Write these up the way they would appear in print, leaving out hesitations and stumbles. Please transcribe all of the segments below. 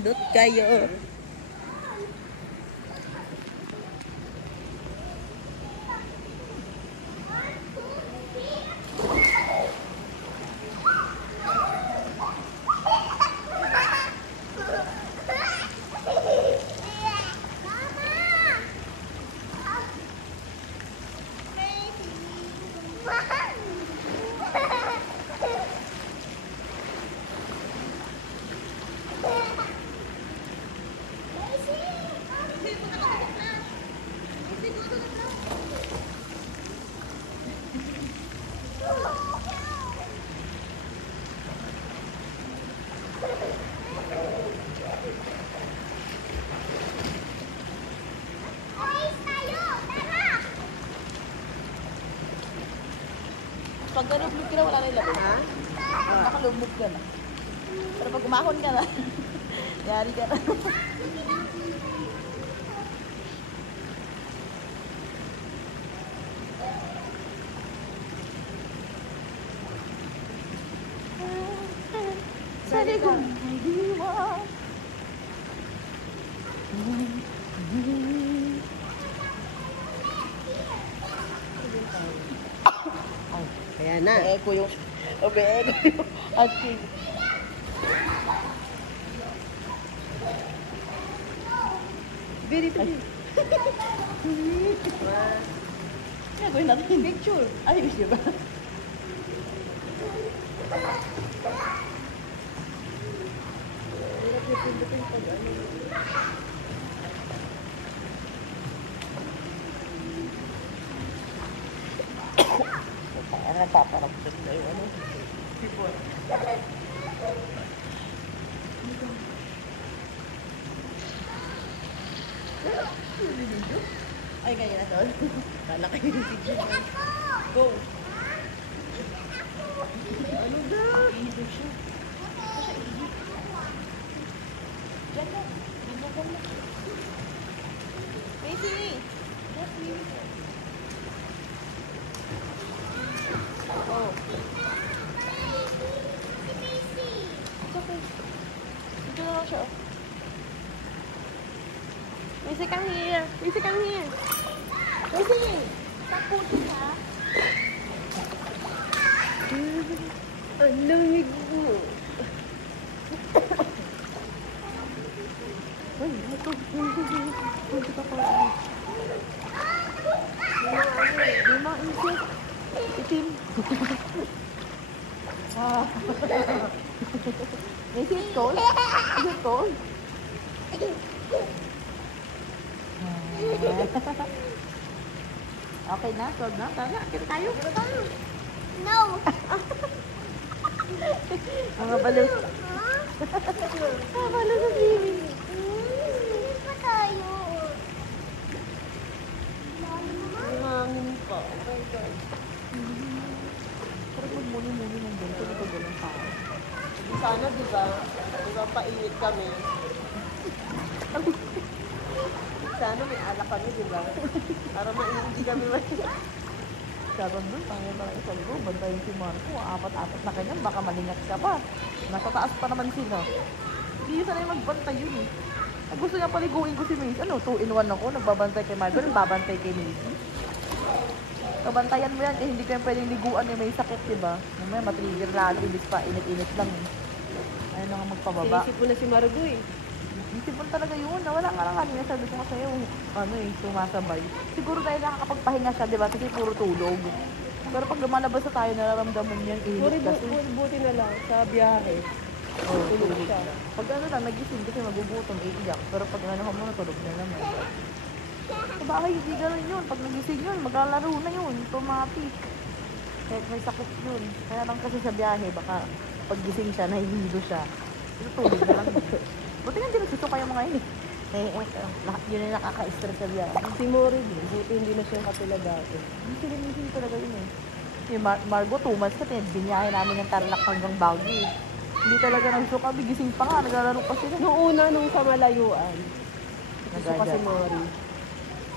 Dot kayo. Pag nalubog ka na, wala na yung laban. Ha? Nakalubog ka na. Pero pag umahon ka na, yari ka na. Sari ko may diwa. Kaya na. Beeko yung... O, beeko yung... Ating... Very pretty. Gagawin natin. Picture. Ayos yun ba? Hirap yung pindutin pag ano. Parang nagpaparapos na yung ano. Sipon. Ay, kaya na doon. Kala kayo yung video. Go! Ano ba? Ihidog siya. Ito siya ihidog. Diyan na. Diyan ka na. Macy! Just leave it. Oh. It's okay. Dito na lang siya. Macy, come here. Macy, come here. Macy! Takutin ha? Ang lamig mo. Uy, ito. Punta ka pa. Lima, insect. Itim. Ah. Is it cold? Is it cold? Okay na, solve na. Tara na, kita tayo. No. Mga balo. Mga balo sa swimming. Hindi pa tayo. Hangin pa. Okay, guys. Parang magmuni-muni ng ganito. Ito ganun pa. Sana, di ba? Di ba painit kami? Sana may alak kami, di ba? Para hindi kami Sarang doon, tangin pa lang isa libo. Bantayin si Marco. Apat-apat na kanyan. Baka malingat ka pa. Nasa taas pa naman sila. Hindi yun sanay magbantay yun eh. Gusto niya paliguin ko si Macy. Ano, 2-in-1 ako. Nagbabantay kay Marco. Nagbabantay kay Macy. Kabantayan mo yan. Eh, hindi ko yung pwedeng liguan eh. May sakit, diba? Mamaya matrigger lalo. Ibig pa, init-init lang eh. Ayaw na nga magpababa. Inisip ko na si Margo eh. Isipon talaga yun. Nawala nga lang kanina. Sabi ko nga sa'yo, ano eh, sumasabay. Siguro dahil nakakapagpahinga siya, diba? Kasi puro tulog. Pero pag lumalabas na tayo, nararamdaman niya yung init kasi. Buti na lang sa biyahe. Oh, Tulog tulog. siya. Pag ano lang, nagising kasi magugutom, iiyak. Pero pag ano ka muna, tulog na naman. Sa bahay, hindi ganun yun. Pag nagising yun, maglalaro na yun. Automatic. Kahit may sakit yun. Kaya lang kasi sa biyahe, baka pag gising siya, nahihilo siya. Pero tulog na lang yun. Buti nga hindi nagsusuka yung mga yun eh. Yun yung nakaka-stress sa biyahe. Si Mori din. Buti hindi na siya katulad dati. Hindi sila talaga yun eh. Yung Margo, 2 months ka, binyahe namin ng Tarlac hanggang Baguio eh. Hindi talaga nagsuka, bigising pa nga, naglalaro pa sila. Noong una, nung sa malayuan, gusto Nagagat. kasi Mori.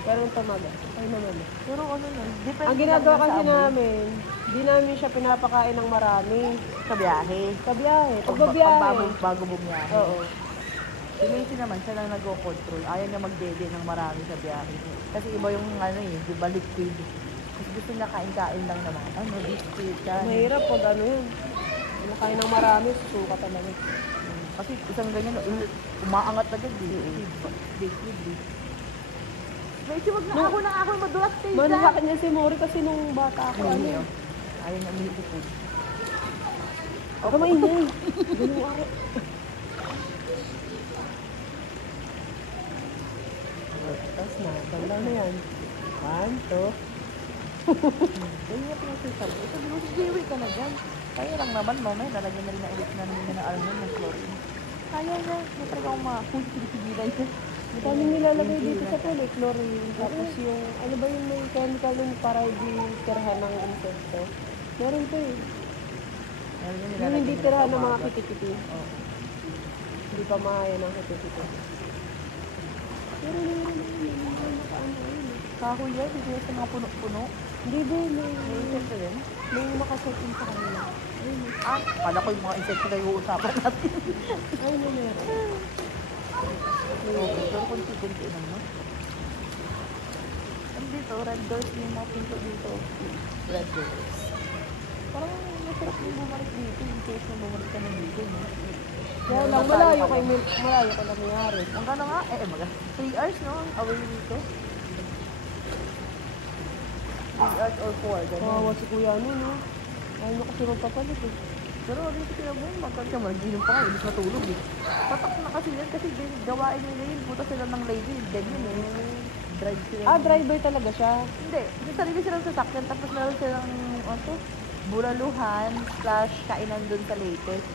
Pero ang tamaga. Ay naman. Pero ano na, depende Ang ginagawa lang kasi sa amoy. namin, di namin siya pinapakain ng marami. Sa biyahe. Sa biyahe. Pag Bago babiyahe. bago bumiyahe. Oo. Si Macy naman, siya lang nag-control. Ayaw niya mag-dede ng marami sa biyahe. Kasi iba yung ano eh, di ba liquid. Kasi gusto niya kain-kain lang ng mga ano, biscuit, yan. Mahirap pag ano yun. Kumakain ng marami, susuka talaga. Kasi isang ganyan, umaangat agad eh. Liquid eh. Macy, wag na ako madulas tayo Manuhakin niya si Mori kasi nung bata ako. Ano yun? Ayaw niya umihi food. Huwag ka maingay. Ganun ako. Tapos na, tanda na yan. 1, 2. Ganyan yung pinagsasabi. Sabi ko, sige, ka na dyan. Kaya lang naman, mamaya, lalagyan na rin na ulit na nila na almond ng chlorine. Kaya na, may talaga akong makapagsigilan niya. Daming nilalagay dito sa pool eh, chlorine. Tapos yung, ano ba yung may chemical yung para hindi tirahan ng insekto? Meron po eh. Yung hindi tirahan ng mga kitikiti. Oo. Hindi pa mahaya ng kitikiti. Pero meron yun, nakaano yun eh. Kahoy yan, hindi yan sa mga puno-puno. Hindi ba, May insekto din. may nakasetting sa kanila. Ayun eh. Ah, kala ko yung mga insekto na yung uusapan natin. Ayun na meron. Oo, pero confident yun, no? Ano dito, red doors, yung mga pinto dito. Red doors. Parang masarap yung bumalik dito, in case na bumalik ka na dito, no? Kaya lang, malayo kay malayo ka lang nangyari. Ang gano'n nga, 3 hours, no? Away dito. 3 hours or 4, gano'n. Kawawa si Kuya ano, no? Ayaw niya kasi magpapalit eh. Pero dito sila mo, magkanta mo, nag-inom pa nga, ibig matulog eh. Patak na kasi yan, kasi gawain nila yun, puta sila ng lady, then yun eh. Drive sila. Ah, driver talaga siya. Hindi, may sarili silang sasakyan, tapos meron silang, ano to, bulaluhan, / kainan dun sa latest.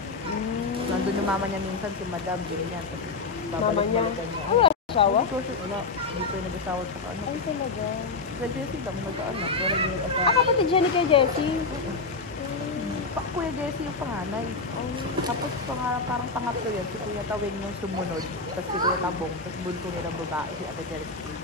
Nandun yung mama niya minsan, si Madam, ganyan. Tapos Mama niya. babalik-balikan niya. Ay, wala siya asawa? Hindi ko sure, wala. Hindi ko yung nag-asawa sa ano. Ay, talaga. Pregnancy lang, nag-anak. Pero hindi Ah, nag-asawa. kapatid siya ni kay Jessie. Kuya Jessie yung panganay. Tapos parang pangatlo yan, si Kuya Tawing yung sumunod. Tapos si Kuya Tabong, tapos bunso nilang babae, si Ate Jessie.